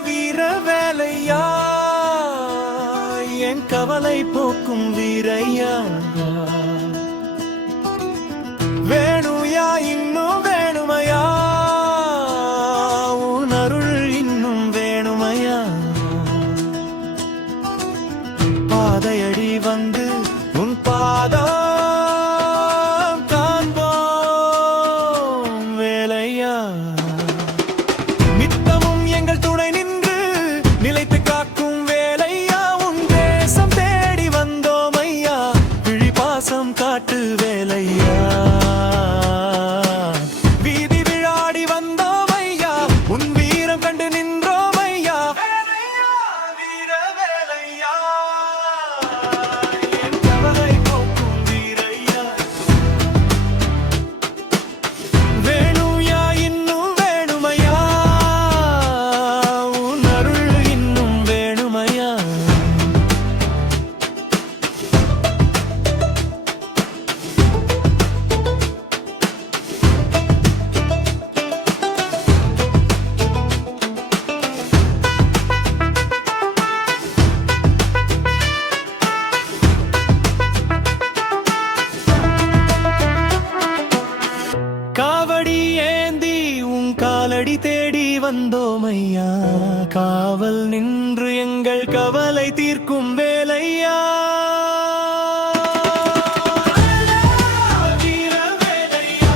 வீர வேலையா என் கவலை போக்கும் வீரையா வேணுயா இன்னும் வேணுமையா உன் அருள் இன்னும் வேணுமையா பாதையடி வந்து உன் பாதம் காண்போம் வேலையா நித்தமும் எங்கள் துணை நின்று நிலைத்து காக்கும் வேலையா உன் தேசம் தேடி வந்தோம் ஐயா விழி பாசம் காட்டு வேலையா வீதி விழாடி வந்தோம் ஐயா உன் வீரம் கண்டு நின்றோம் ஐயா வீர வேலையா என் கவலை போக்கும் வீரையா வேணுயா இன்னும் வேணுமையா உன் அருள் இன்னும் வேணுமையா காவடி ஏந்தி உன் காலடி தேடி வந்தோம் ஐயா காவல் நின்று எங்கள் கவலை தீர்க்கும் வேலையா வீர வேலையா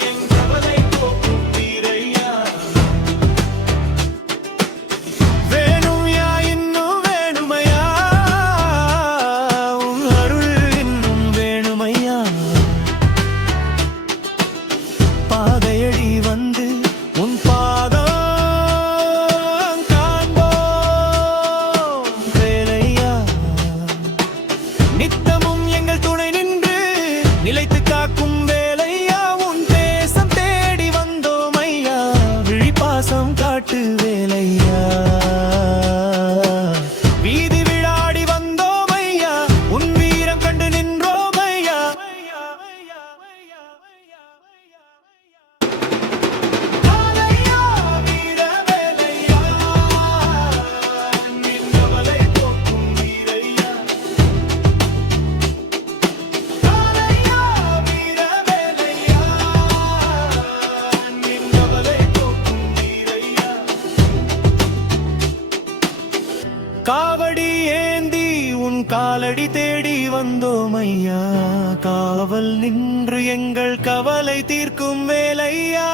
என் கவலை போக்கும் வீரையா வேணுயா இன்னும் வேணுமையா உன் அருள் இன்னும் வேணுமையா பாதையடி வந்து உன் பாதம் காண்போம் வேலையா நித்தமும் எங்கள் துணை நின்று நிலைத்து காக்கும் வேலையா உன் தேசம் தேடி வந்தோம் ஐயா விழி பாசம் காட்டு வேலையா வீதி விழாடி வந்தோம் ஐயா உன் வீரம் கண்டு நின்றோம் ஐயா காலையா வீர வேலையா நின் கவலை போக்கும் வீரையா காலையா வீர வேலையா நின் கவலை போக்கும் வீரையா காவடி ஏந்தி உன் காலடி தேடி வந்தோம் ஐயா காவல் நின்று எங்கள் கவலை தீர்க்கும் வேலையா